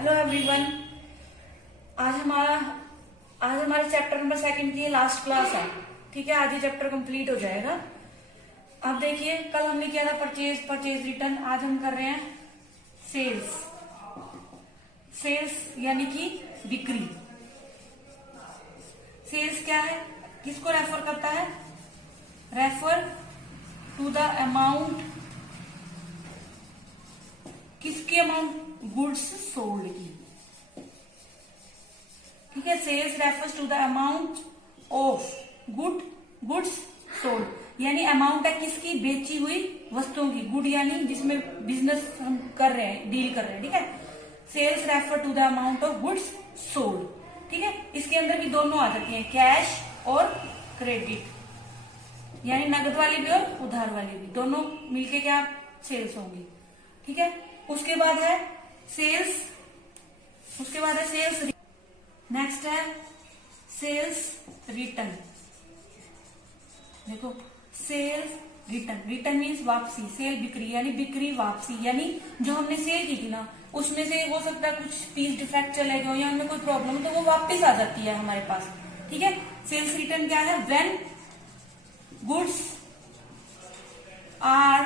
Hello everyone. आज हमारे chapter number 2 की लास्ट क्लास है। ठीक है, आज ये चैप्टर कंप्लीट हो जाएगा। अब देखिए, कल हमने किया था परचेज रिटर्न, आज हम कर रहे हैं सेल्स यानी कि बिक्री। सेल्स क्या है, किसको रेफर करता है? रेफर टू द अमाउंट, किसकी अमाउंट? गुड्स सोल्ड की। ठीक है, sales refers to the amount of goods sold, यानी अमाउंट है किसकी? बेची हुई वस्तुओं की। गुड यानी जिसमें बिजनेस हम कर रहे हैं, डील कर रहे हैं। ठीक है, sales refer to the amount of goods sold. ठीक है, इसके अंदर भी दोनों आ जाती हैं, कैश और क्रेडिट, यानी नगद वाली भी और उधार वाली भी, दोनों मिलके क्या सेल्स होंगी। ठीक है, उसके बाद है सेल्स नेक्स्ट है सेल्स रिटर्न। देखो, सेल्स रिटर्न मीन्स वापसी, सेल बिक्री यानी बिक्री वापसी, यानी जो हमने सेल की थी ना, उसमें से हो सकता है कुछ पीस डिफेक्ट चले गए या उनमें कोई प्रॉब्लम हो तो वो वापस आ जाती है हमारे पास। ठीक है, सेल्स रिटर्न क्या है? When goods are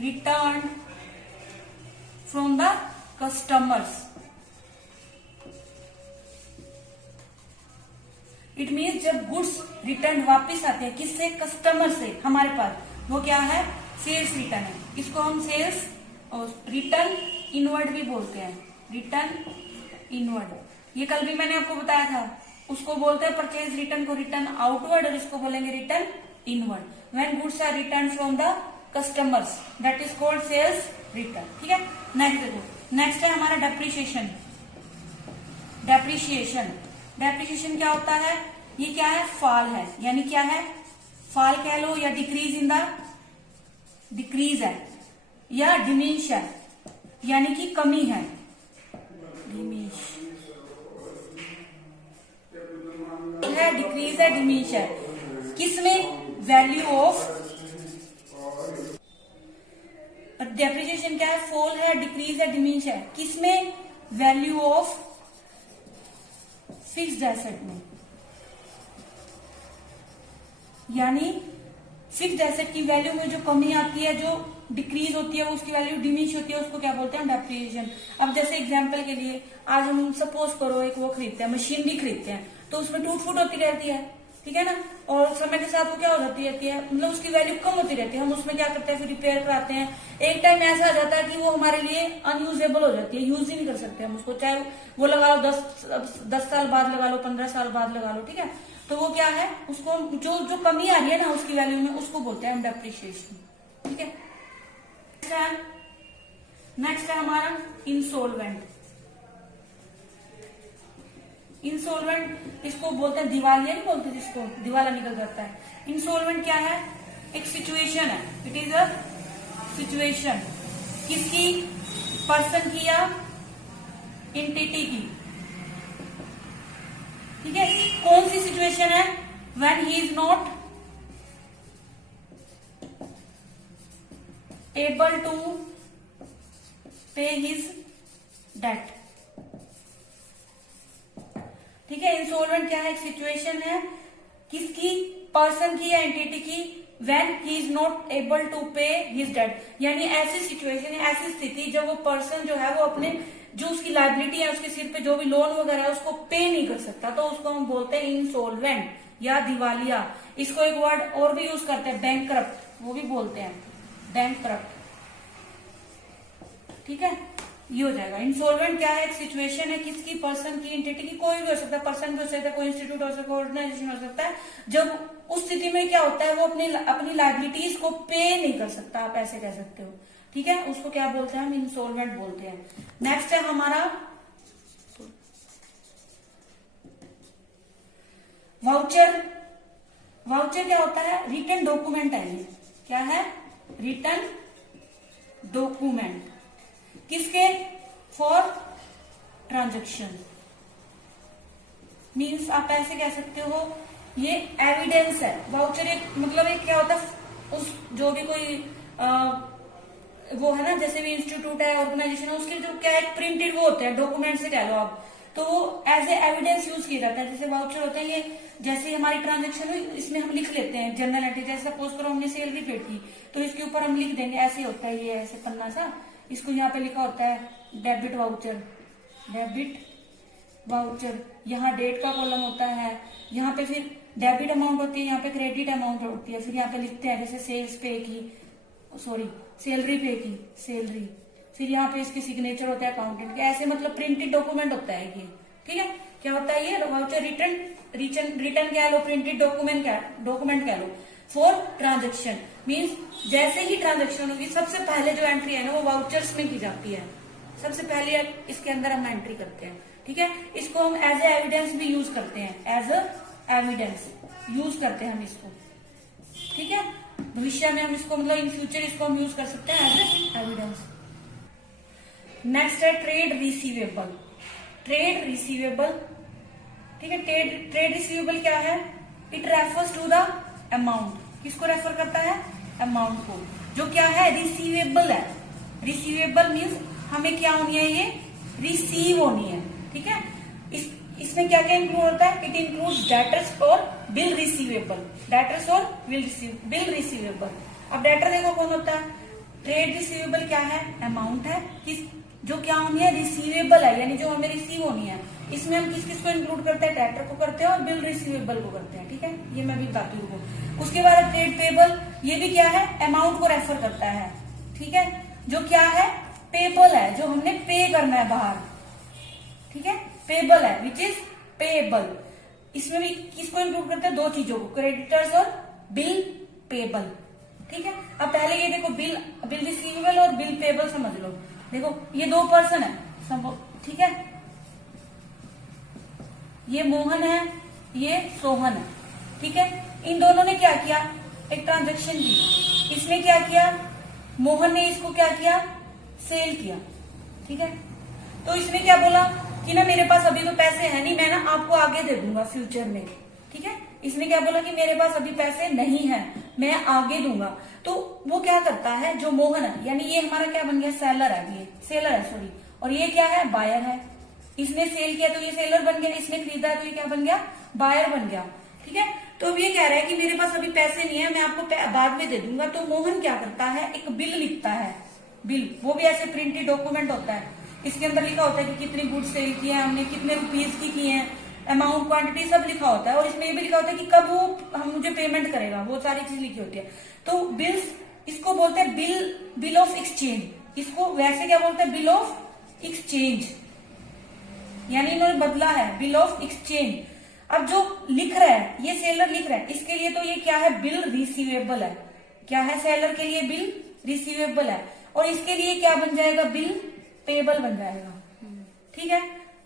return from the customers. It means जब गुड्स रिटर्न वापस आते हैं, किससे? कस्टमर से हमारे पास, वो क्या है? सेल्स रिटर्न है। इसको हम सेल्स और रिटर्न इनवर्ड भी बोलते हैं, रिटर्न इनवर्ड। ये कल भी मैंने आपको बताया था, उसको बोलते हैं परचेज रिटर्न को रिटर्न आउटवर्ड, और इसको बोलेंगे return inward. When goods are return from the customers, that is called sales return. ठीक है, नेक्स्ट देखो, नेक्स्ट है हमारा डेप्रिसिएशन। डेप्रिसिएशन क्या होता है? ये क्या है? फॉल है, यानी क्या है? फॉल कह लो, या डिक्रीज है, या डिमिनिश है, यानी कि कमी है। डिक्रीज है, डिमिनिश है, किसमें? Value of. डेप्रिसिएशन क्या है? फॉल है, डिक्रीज है, डिमिनिश है, किसमें? वैल्यू ऑफ फिक्स्ड एसेट में, यानी फिक्स्ड एसेट की वैल्यू में जो कमी आती है, जो डिक्रीज होती है, वो उसकी वैल्यू डिमिनिश होती है, उसको क्या बोलते हैं? डेप्रिसिएशन। अब जैसे एग्जांपल के लिए, आज हम सपोज करो एक वो खरीदते हैं, मशीनरी खरीदते हैं, तो उसमें टूट फूट होती रहती है। ठीक है ना, और समय के साथ वो क्या हो जाती रहती है, मतलब उसकी वैल्यू कम होती रहती है। हम उसमें क्या करते हैं, फिर रिपेयर कराते हैं। एक टाइम ऐसा आ जाता है कि वो हमारे लिए अनयूजेबल हो जाती है, यूज ही नहीं कर सकते हम उसको, चाहे वो लगा लो 10 साल बाद लगा लो, 15 साल बाद लगा लो। ठीक है, तो वो क्या है, उसको जो कमी आ रही है ना उसकी वैल्यू में, उसको बोलते हैं हम डेप्रिसिएशन। ठीक है, नेक्स्ट है हमारा इंसॉल्वेंट। इसको बोलते हैं दिवालिया, नहीं बोलते जिसको दिवाला निकल जाता है। इंसॉल्वेंट क्या है? एक सिचुएशन है, इट इज अ सिचुएशन, किसकी? पर्सन की या एंटिटी की। ठीक है, कौन सी सिचुएशन है? When he is not able to pay his debt. ठीक है, इंसॉल्वेंट क्या है? एक सिचुएशन है, किसकी? पर्सन की या एंटिटी की, when he is not able to pay his debt, यानी ऐसी सिचुएशन, ऐसी स्थिति जब वो पर्सन जो है वो अपने जो उसकी लायबिलिटी है, उसके सिर पे जो भी लोन वगैरह है, उसको पे नहीं कर सकता, तो उसको हम बोलते हैं इंसॉल्वेंट या दिवालिया। इसको एक वर्ड और भी यूज करते हैं, बैंकक्रप्ट, वो भी बोलते हैं बैंकक्रप्ट। ठीक है, ये हो जाएगा। इंसॉल्वेंट क्या है? एक सिचुएशन है, किसकी? पर्सन की, एंटिटी की, कोई भी हो सकता है, पर्सन भी हो सकता है, कोई इंस्टीट्यूट हो सकता है, ऑर्गेनाइजेशन हो सकता है। जब उस स्थिति में क्या होता है, वो अपनी लायबिलिटीज को पे नहीं कर सकता, आप ऐसे कह सकते हो। ठीक है, उसको क्या बोलते हैं? हम इंसॉल्वेंट बोलते हैं। नेक्स्ट है हमारा वाउचर। वाउचर क्या होता है? रिटन डॉक्यूमेंट है। ये क्या है? रिटन डॉक्यूमेंट, किसके? For transaction. मीन्स आप ऐसे कह सकते हो, ये एविडेंस है। वाउचर एक मतलब एक क्या होता है, उस जो भी कोई वो है ना, जैसे भी इंस्टीट्यूट है, ऑर्गेनाइजेशन है, उसके जो क्या है प्रिंटेड वो होते हैं, डॉक्यूमेंट से कह लो आप, तो वो एज ए एविडेंस यूज किया जाता है। जैसे वाउचर होता है, ये जैसे हमारी ट्रांजेक्शन हुई इसमें हम लिख लेते हैं जर्नल एंट्री, जैसे सपोज करो हमने सैलरी पेड की तो इसके ऊपर हम लिख देंगे, ऐसे होता है ये ऐसे पन्ना सा, इसको यहाँ पे लिखा होता है डेबिट वाउचर, डेबिट वाउचर, यहाँ डेट का कॉलम होता है, यहाँ पे फिर डेबिट अमाउंट होती है, यहाँ पे क्रेडिट अमाउंट होती है, फिर यहाँ पे लिखते हैं जैसे सेल्स पे की, सॉरी सैलरी पे की सैलरी, फिर यहाँ पे इसके सिग्नेचर होता है अकाउंटेंट के, ऐसे मतलब प्रिंटेड डॉक्यूमेंट होता है ये। ठीक है, क्या होता है ये वाउचर रिटर्न कह लो, प्रिंटेड डॉक्यूमेंट कह लो फॉर ट्रांजेक्शन। मीन्स जैसे ही ट्रांजेक्शन होगी सबसे पहले जो एंट्री है ना वो वाउचर्स में की जाती है, सबसे पहले इसके अंदर हम एंट्री करते हैं। ठीक है, इसको हम एज ए एविडेंस भी यूज करते हैं, एज ए एविडेंस यूज करते हैं हम इसको। ठीक है, भविष्य में हम इसको मतलब इन फ्यूचर इसको हम यूज कर सकते हैं एज ए एविडेंस। नेक्स्ट है ट्रेड रिसीवेबल। ट्रेड रिसीवेबल, ठीक है, ट्रेड रिसीवेबल क्या है? It refers to the amount, किसको रेफर करता है? अमाउंट को, जो क्या है रिसीवेबल है। रिसीवेबल मीन्स हमें क्या होनी है, ये रिसीव होनी है। ठीक है, इसमें क्या क्या इंक्लूड होता है? इट इंक्लूड्स डेटर्स और बिल रिसीवेबल, डेटर्स और बिल रिसीवेबल। अब डेटर देखो कौन होता है? ट्रेड रिसीवेबल क्या है? अमाउंट है किस जो क्या होनी है? रिसीवेबल है, यानी जो हमें रिसीव होनी है। इसमें हम किस किस को इंक्लूड करते हैं? डेटर को करते हैं और बिल रिसीवेबल को करते हैं। ठीक है, ये मैं भी बताती हूँ। उसके बाद ट्रेड पेबल, ये भी क्या है? अमाउंट को रेफर करता है। ठीक है, जो क्या है? पेबल है, जो हमने पे करना है बाहर। ठीक है, पेबल है विच इज पेबल। इसमें भी किसको इंक्लूड करते हैं? दो चीजों को, क्रेडिटर्स और बिल पेबल। ठीक है, अब पहले ये देखो बिल रिसीवेबल और बिल पेबल समझ लो। देखो ये दो पर्सन है, ठीक है, ये मोहन है, ये सोहन है। ठीक है, इन दोनों ने क्या किया? एक ट्रांजेक्शन की। इसमें क्या किया? मोहन ने इसको क्या किया? सेल किया। ठीक है, तो इसमें क्या बोला कि ना मेरे पास अभी तो पैसे है नहीं, मैं ना आपको आगे दे दूंगा फ्यूचर में। ठीक है, इसने क्या बोला कि मेरे पास अभी पैसे नहीं है, मैं आगे दूंगा। तो वो क्या करता है, जो मोहन है, यानी ये हमारा क्या बन गया? सेलर है, ये सेलर है सॉरी, और ये क्या है? बायर है। इसने सेल किया तो ये सेलर बन गया, इसने खरीदा तो ये क्या बन गया? बायर बन गया। ठीक है, तो अब ये कह रहा है कि मेरे पास अभी पैसे नहीं है, मैं आपको बाद में दे दूंगा। तो मोहन क्या करता है? एक बिल लिखता है, बिल, वो भी ऐसे प्रिंटेड डॉक्यूमेंट होता है। इसके अंदर लिखा होता है कि कितनी गुड्स सेल की है हमने, कितने रुपीज की हैं, अमाउंट, क्वांटिटी सब लिखा होता है। और इसमें ये भी लिखा होता है कि कब वो हम मुझे पेमेंट करेगा, वो सारी चीज लिखी होती है। तो बिल्स, इसको बोलते हैं बिल ऑफ एक्सचेंज। इसको वैसे क्या बोलते हैं? बिल ऑफ एक्सचेंज, यानी इन्होंने बदला है, बिल ऑफ एक्सचेंज। अब जो लिख रहा है, ये सेलर लिख रहा है, इसके लिए तो ये क्या है? बिल रिसीवेबल है। क्या है? सेलर के लिए बिल रिसीवेबल है, और इसके लिए क्या बन जाएगा? बिल पेबल बन जाएगा। ठीक है,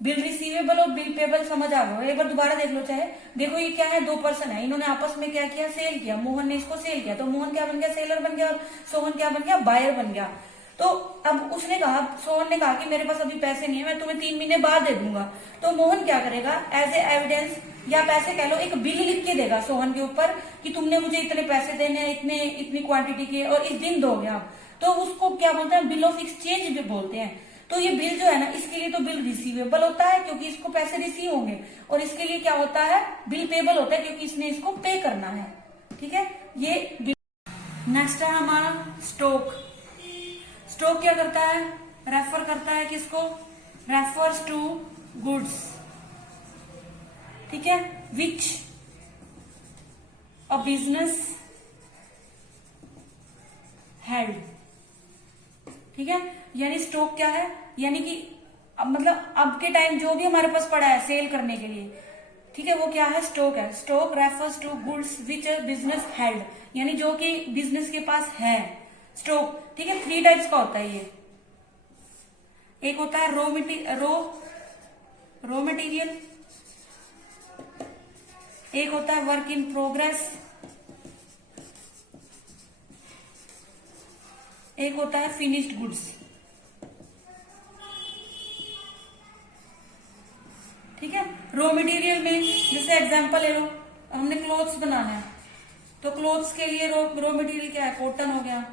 बिल रिसीवेबल और बिल पेबल समझ आ गया? एक बार दोबारा देख लो चाहे। देखो ये क्या है? दो पर्सन है, इन्होंने आपस में क्या किया? सेल किया। मोहन ने इसको सेल किया, तो मोहन क्या बन गया? सेलर बन गया, और सोहन क्या बन गया? बायर बन गया। तो अब उसने कहा, सोहन ने कहा कि मेरे पास अभी पैसे नहीं है, मैं तुम्हें 3 महीने बाद दे दूंगा। तो मोहन क्या करेगा? एज ए एविडेंस, या पैसे कह लो, एक बिल लिख के देगा सोहन के ऊपर कि तुमने मुझे इतने पैसे देने हैं, इतनी क्वांटिटी के, और इस दिन दोगे आप। तो उसको क्या बोलते हैं? बिल ऑफ एक्सचेंज भी बोलते हैं। तो ये बिल जो है ना, इसके लिए तो बिल रिसीवेबल होता है क्योंकि इसको पैसे रिसीव होंगे, और इसके लिए क्या होता है? बिल पेबल होता है क्योंकि इसने इसको पे करना है। ठीक है, ये नेक्स्ट है हमारा स्टॉक। स्टॉक क्या करता है? रेफर करता है किसको? रेफर्स टू गुड्स, ठीक है, विच अ बिजनेस हेल्ड। ठीक है, यानी स्टॉक क्या है? यानी कि अब मतलब अब के टाइम जो भी हमारे पास पड़ा है सेल करने के लिए, ठीक है, वो क्या है? स्टॉक है। Stock refers to goods which business held, यानी जो कि बिजनेस के पास है स्टॉक। ठीक है, 3 टाइप्स का होता है ये। एक होता है रॉ मटेरियल, एक होता है वर्क इन प्रोग्रेस, एक होता है फिनिश्ड गुड्स। ठीक है, रॉ मटेरियल में जैसे एग्जांपल ले लो, हमने क्लोथ्स बनाना है, तो क्लोथ्स के लिए रॉ मटेरियल क्या है? कॉटन हो गया।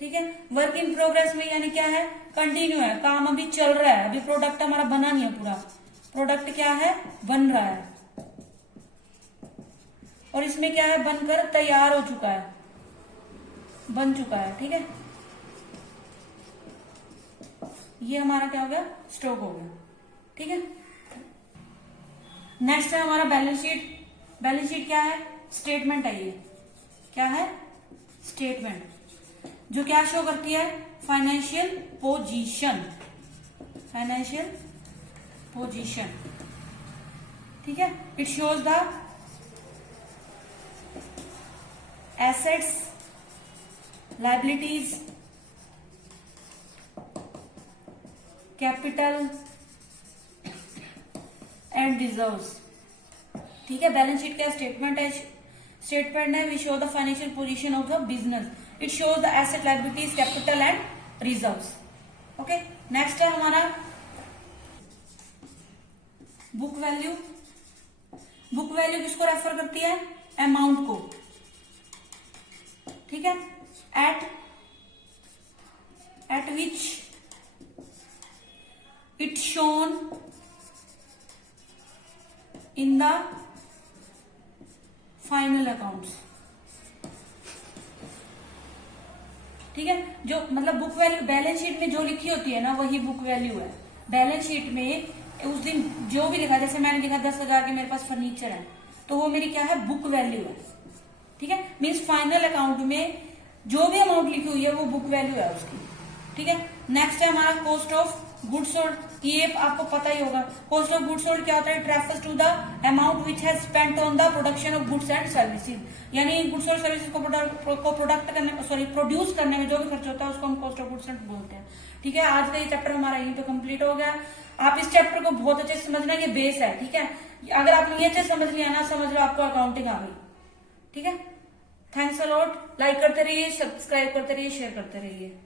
ठीक है। वर्क इन प्रोग्रेस में यानी क्या है, कंटिन्यू है, काम अभी चल रहा है, अभी प्रोडक्ट हमारा बना नहीं है पूरा, प्रोडक्ट क्या है, बन रहा है, और इसमें क्या है, बनकर तैयार हो चुका है, बन चुका है, ठीक है। ये हमारा क्या हो गया, स्टॉक हो गया, ठीक है। नेक्स्ट है हमारा बैलेंस शीट। बैलेंस शीट क्या है, स्टेटमेंट है, ये क्या है, स्टेटमेंट, जो क्या शो करती है, फाइनेंशियल पोजीशन, फाइनेंशियल पोजीशन, ठीक है। It shows the assets, liabilities, capital and reserves, ठीक है। बैलेंस शीट का स्टेटमेंट है, स्टेटमेंट है, we show the financial position of the business, it shows the asset, liabilities, capital and reserves, okay. Next है हमारा book value. Book value किसको refer करती है, अमाउंट को, ठीक है। At which it shown in the final accounts, ठीक है। जो मतलब बुक वैल्यू बैलेंस शीट में जो लिखी होती है ना, वही बुक वैल्यू है। बैलेंस शीट में उस दिन जो भी लिखा, जैसे मैंने लिखा 10,000 के मेरे पास फर्नीचर है, तो वो मेरी क्या है, बुक वैल्यू है, ठीक है। मीन्स फाइनल अकाउंट में जो भी अमाउंट लिखी हुई है वो बुक वैल्यू है उसकी, ठीक है। नेक्स्ट है हमारा कॉस्ट ऑफ गुड्स सोल्ड, ये आपको पता ही होगा। कॉस्ट ऑफ गुड्स सोल्ड क्या होता है, it refers to the amount which has spent on the production of goods and services, यानी गुड्स और सर्विसेज को प्रोडक्ट करने, सॉरी प्रोड्यूस करने में जो भी खर्च होता है उसको हम कॉस्ट ऑफ गुड्स एंड बोलते हैं, ठीक है। आज का ये चैप्टर हमारा यहीं पे कंप्लीट हो गया। आप इस चैप्टर को बहुत अच्छे से समझना, ये बेस है, ठीक है। अगर आपने ये अच्छे समझ लिया ना, समझ लो आपको अकाउंटिंग आ गई, ठीक है। थैंक्स अ लॉट, लाइक करते रहिए, सब्सक्राइब करते रहिए, शेयर करते रहिए।